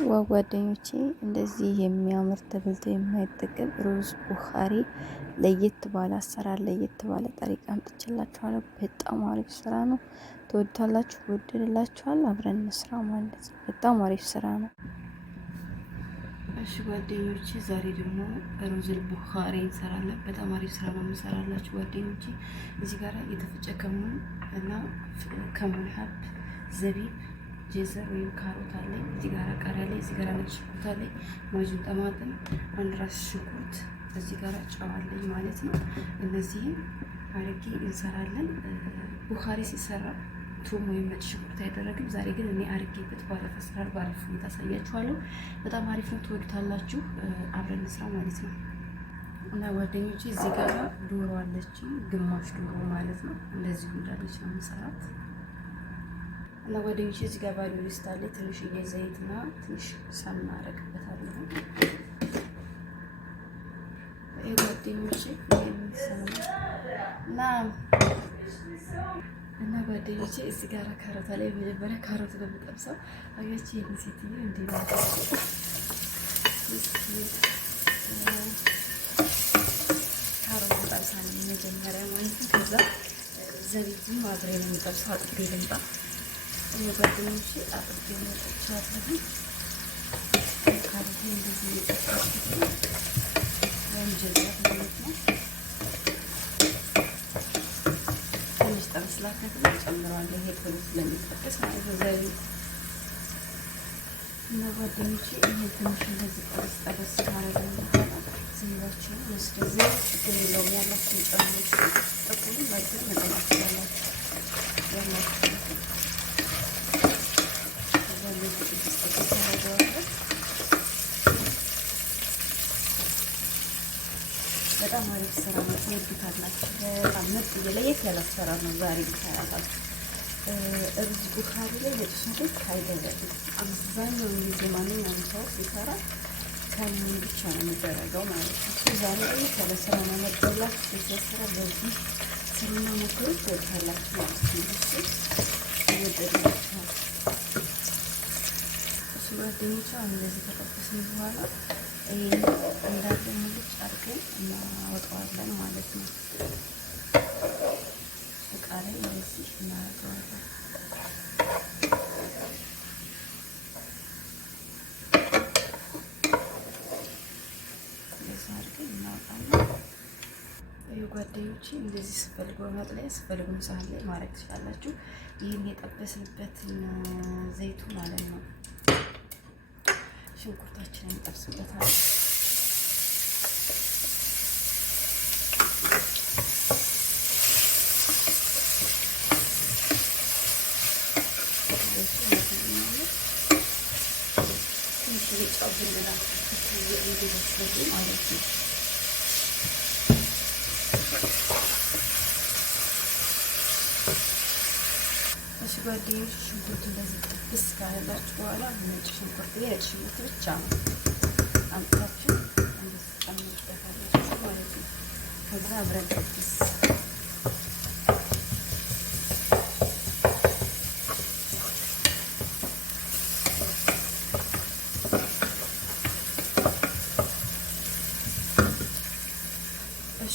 ዋው ጓደኞቼ እንደዚህ የሚያምር ተበልቶ የማይጠገብ ሩዝ ቡኻሪ ለየት ባለ አሰራር ለየት ባለ ጠሪቃ አምጥቼላችኋለሁ። በጣም አሪፍ ስራ ነው። ትወዱታላችሁ፣ ወደድላችኋል። አብረን እንስራ ማለት ነው። በጣም አሪፍ ስራ ነው። እሺ ጓደኞቼ ዛሬ ደግሞ ሩዝ ቡኻሪ እንሰራለን። በጣም አሪፍ ስራ ነው የምሰራላችሁ ጓደኞቼ። እዚህ ጋር የተፈጨ ከሙን እና ከሙን ሀብ ዘቢብ ጀዘር ወይም ካሮት አለኝ። እዚህ ጋር ቃሪያ አለኝ። እዚህ ጋር ነጭ ሽንኩርት አለኝ። ማጅን ጠማጥም፣ አንድ ራስ ሽንኩርት፣ እዚህ ጋር ጨው አለኝ ማለት ነው። እነዚህም አርጌ እንሰራለን። ቡኻሪ ሲሰራ ቱም ወይም ነጭ ሽንኩርት አይደረግም። ዛሬ ግን እኔ አርጌበት ባለፈ አሰራር ባለፈ ሁኔታ አሳያችኋለሁ። በጣም አሪፍ ነው፣ ትወዱታላችሁ። አብረን እንስራ ማለት ነው። እና ጓደኞቼ እዚህ ጋር ዶሮ አለች፣ ግማሽ ዶሮ ማለት ነው። እንደዚሁ እንዳለች ነው የምሰራት። እና ጓደኞቼ እዚህ ጋር ባሉ ሊስት አለ። ትንሽዬ ዘይትና ትንሽ ሳሙና አደርግበታለሁ። ይሄ ጓደኞቼ እና ጓደኞቼ እዚህ ጋር ካሮት ላይ መጀመሪያ ካሮት ነው የምጠብሰው። አያችሁ ይሄን ሴትዮ እንዴ ነው ካሮት ጠብሳለሁ መጀመሪያ ማለት ነው። ከዛ ዘቢብም አብሬ ነው የምጠብሰው። አጥቤ ልምጣ ጓደኞቼ አጥቤ ነው የጠብሳለሁ። ካሮት እንደዚህ የጠብሳለሁ ወይም ጀዘር ማለት ነው። ስላከት ጨምራለሁ። ይሄ ቶሎ ስለሚጠበስ ማለት ነው። ዘቢብ እና ጓደኞቼ ይሄ ትንሽ እንደዚህ ጠበስ ካረግን በኋላ ዘይታችንን መስደዚህ ችግር የለውም። ያላችሁን ጨምሮች ጠቁሙ ማድረግ መጠናችሁ ያላችሁ በጣም አሪፍ ስራ ነው። ትወዱታላችሁ። በጣም ምርጥ ለየት ያለ ስራ ነው ዛሬ የምሰራላችሁ። ሩዝ ቡኻሪ ላይ ነጭ ሽንኩርት አይደረግም። አብዛኛውን ጊዜ ማንኛውም ሰው ሲሰራ ከሙን ብቻ ነው የሚደረገው ማለት ነው። ዛሬ ለየት ያለ ስራ ነው ያመጣሁላችሁ። በዚህ ስራ በዚህ ስሩና ሞክሩት፣ ትወዱታላችሁ ማለት ነው። ይወደድላችኋል። እሱ ጓደኞቼ አሁን እንደዚህ ከጠበስን በኋላ እንዳለ ሙልጭ አድርገን እናወጣዋለን ማለት ነው። እቃ ላይ እንደዚህ እናደርገዋለን። እንደዚህ አድርገን እናወጣለን። ጓደኞቼ እንደዚህ ስፈልጉ በመጥለያ ስፈልጉ ሳህን ላይ ማድረግ ትችላላችሁ። ይህን የጠበስንበትን ዘይቱ ማለት ነው ሽንኩርታችንን እንጠብስበታለን። ትንሽ ጨው ብንላት እንዲበስልልን ማለት ነው። እሺ ጓደኞች ሽንኩርት እንደዚህ ጥብስ ካላችሁ በኋላ ነጭ ሽንኩርት ነጭ ሽንኩርት ብቻ ነው አምጥታችሁ እንደዚህ ጨምሩበታላችሁ ማለት ነው። ከዛ አብረን ጥብስ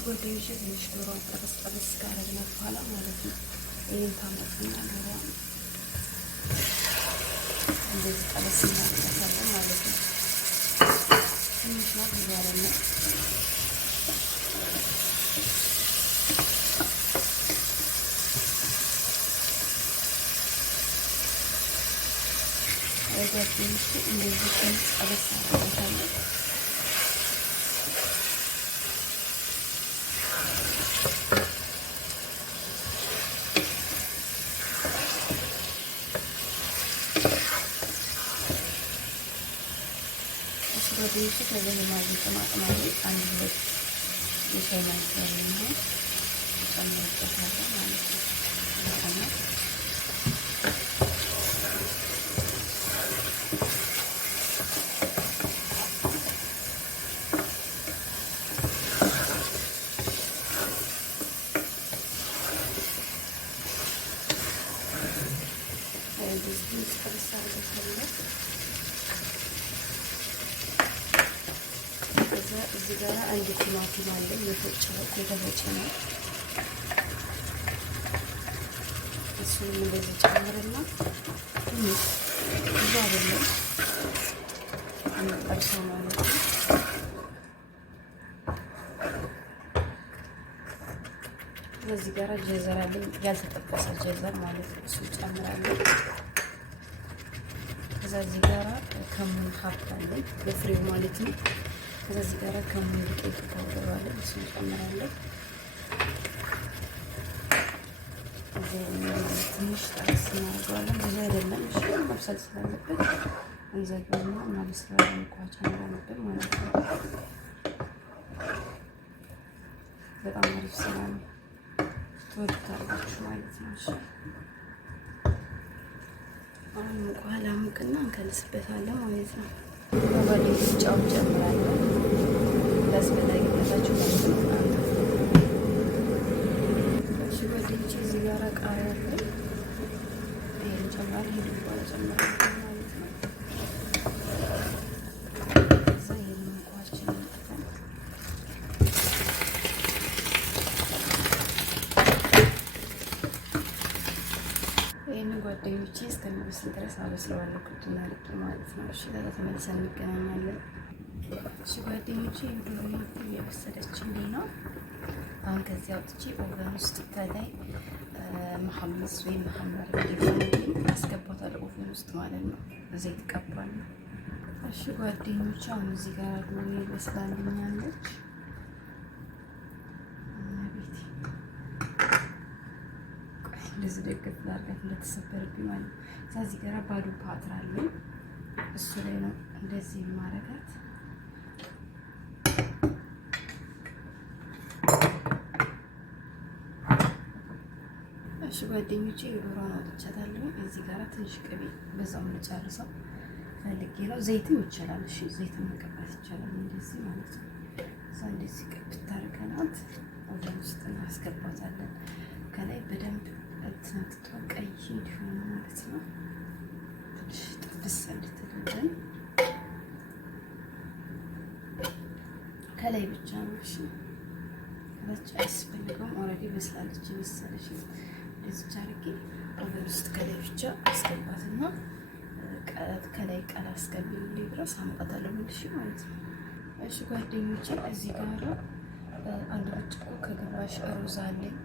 ጓደኞቼ ትንሽ ዶሮ ጠበስ ካረግናት በኋላ ማለት ነው ይህን ታመጡና ዶሮዋን እንደዚህ ጠበስ እናደርጋታለን ማለት ነው። ትንሽ ነው ብዙ አይደለም። ጓደኞቼ እንደዚህ ትንሽ ጠበስ እናደርጋታለን። ጓደኞቼ ከዚህ የማዘን ጥማጥማሌ አንድ ሁለት የሻይ ማንኪያ ነው ጨምርበታለሁ ማለት ነው። እዚህ ጋር አንድ ቲማቲም አለኝ የተፈጨ ነው። እሱንም እንደዚህ ጨምርና ትንሽ ብዙ አይደለም እንጠብሰው ማለት ነው። እዚህ ጋር ጀዘር አለኝ ያልተጠበሰ ጀዘር ማለት ነው። እሱ ጨምራለሁ። ከዛ እዚህ ጋር ከሙን ሀብ አለኝ በፍሬው ማለት ነው። ከዛ እዚህ ጋር ከሙን ዱቄት ፓውደር አለኝ እሱ ጨምራለሁ። ትንሽ ጠርስ እናደርገዋለን። ብዙ አይደለም። እሺ መብሰል ስላለበት እንዘጋውና እናበስለዋለን። ቋጫ እንዳለብን ማለት ነው። በጣም አሪፍ ስራ ነው። ትወዱታላችሁ ማለት ነው። እሺ አሁን በኋላ ሙቅና እንከልስበታለን ማለት ነው። ባባዴ ጫው ጨምራለሁ ለአስፈላጊነታችሁ ማለት ነው። ጓደኞቼ እዚህ ጋር ቃሪያ አለ። ይሄን ጨምራለሁ። ይሄን በኋላ ጨምራለሁ ማለት ነው። እዛ ይሄን እንኳችን እንጠቀም። ይሄን ጓደኞቼ እስከሚበስል ድረስ አበስለዋለሁ ክድና ልቄ ማለት ነው። እሺ ከዛ ተመልሰን እንገናኛለን። እሺ ጓደኞቼ ዶሮ እየበሰለችልኝ ነው። አሁን ከዚህ አውጥቼ ኦቨን ውስጥ ከላይ መሐመስ ወይም መሐመር እንዲሆን አስገባታለሁ ኦቨን ውስጥ ማለት ነው። ዘይት ቀባለሁ። እሺ ጓደኞቼ አሁን እዚህ ጋር ዶሮ በስላልኛለች። እንደዚህ ደግፍ ላድርጋት እንደተሰበረብኝ ማለት ነው። እዚህ ጋር ባዶ ፓትር አለኝ። እሱ ላይ ነው እንደዚህ ማረጋት። እሺ ጓደኞቼ የዶሮውን አውጥቻታለሁ። እዚህ ጋር ትንሽ ቅቤ በዛው እንጨርሰው ፈልጌ ነው። ዘይትም ይቻላል። እሺ ዘይትም መቀባት ይቻላል እንደዚህ ማለት ነው። እዛ እንደዚህ ቅብት አድርገናት ኦቨን ውስጥ እናስገባታለን። ከላይ በደንብ እንትንትቷ ቀይ እንዲሆን ማለት ነው። ትንሽ ጥብስ እንድትልልን ከላይ ብቻ ነው። እሺ ከላች አያስፈልገውም። ኦልሬዲ በስላለች መሰለሽ። እንደዚህ አድርጌ ኦቨን ውስጥ ከላይ ብቻ አስገባትና ከላይ ቀላ አስገቢልኝ ድረስ አመጣታለሁ መልሼ ማለት ነው። እሺ ጓደኞቼ እዚህ ጋር አንድ ብርጭቆ ከግማሽ ሩዝ አለኝ።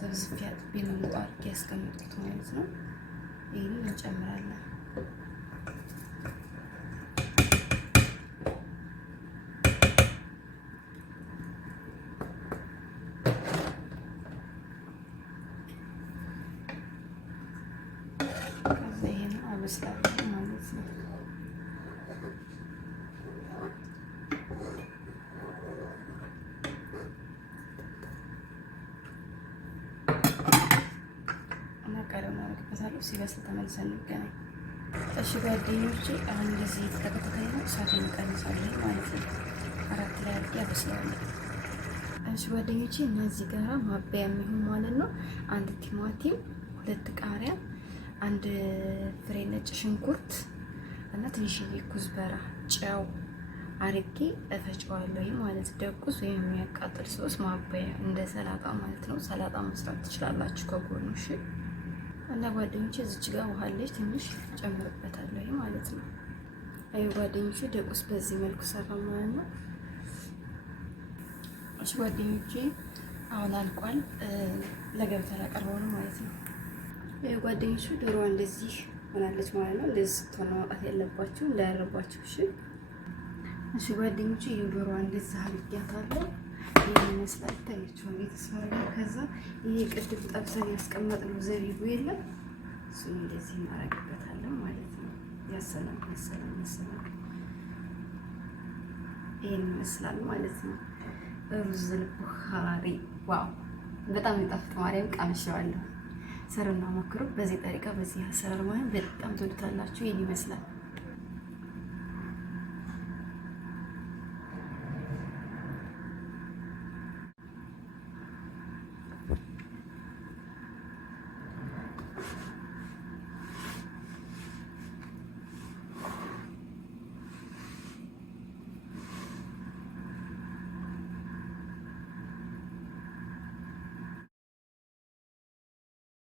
ዘብዝፌ አጥቤ ነው አድርጌ ያስቀምጡት ማለት ነው። ይሄንን እንጨምራለን። ከዛ ይሄን አበስላለሁ ማለት ነው። ቀለም አደርግበታለሁ። ሲበስል ተመልሰን እንገናኝ። እሺ ጓደኞቼ አሁን እንደዚህ የተጠቀጠቀኝ ነው። እሳቴን እቀንሳለሁ ማለት ነው። 4 ላይ አድርጌ አበስላለሁ። እሺ ጓደኞቼ እነዚህ ጋራ ማባያ የሚሆን ማለት ነው 1 ቲማቲም፣ 2 ቃሪያ፣ 1 ፍሬ ነጭ ሽንኩርት እና ትንሽዬ ኩዝበራ፣ ጨው አርጌ እፈጨዋለሁ ማለት ደቁስ ወይም የሚያቃጥል ሶስ ማባያ እንደ ሰላጣ ማለት ነው። ሰላጣ መስራት ትችላላችሁ ከጎኑ። እሺ እና ጓደኞቼ እዚች ጋር ውሃ አለች ትንሽ ጨምርበታለሁ ማለት ነው። አይ ጓደኞቼ ደቁስ በዚህ መልኩ ሰራ ማለት ነው። እሺ ጓደኞቼ አሁን አልቋል። ለገብታ ላቀርበው ነው ማለት ነው። አይ ጓደኞቼ ዶሮዋ እንደዚህ ሆናለች ማለት ነው። እንደዚህ ስትሆን ማውጣት ያለባችሁ እንዳያረባችሁ። እሺ እሺ ጓደኞቼ ዶሮዋ እንደዚህ አድርጊያታለሁ። ይሄን ይመስላል። ታያችሁ ቤተሰብ። ከዛ ይሄ ቅድም ጠብሰን ያስቀመጥነው ዘቢቡ የለም እሱን እንደዚህ እናደርግበታለን ማለት ነው። ያሰላም ይሄን ይመስላል ማለት ነው። ሩዝ ቡኻሪ ዋው በጣም የሚጣፍጥ ማርያም ቀምሼዋለሁ። ሰሩና ሞክሩ። በዚህ ጠሪቃ በዚህ አሰራር ማለት በጣም ትወዱታላችሁ። ይሄን ይመስላል።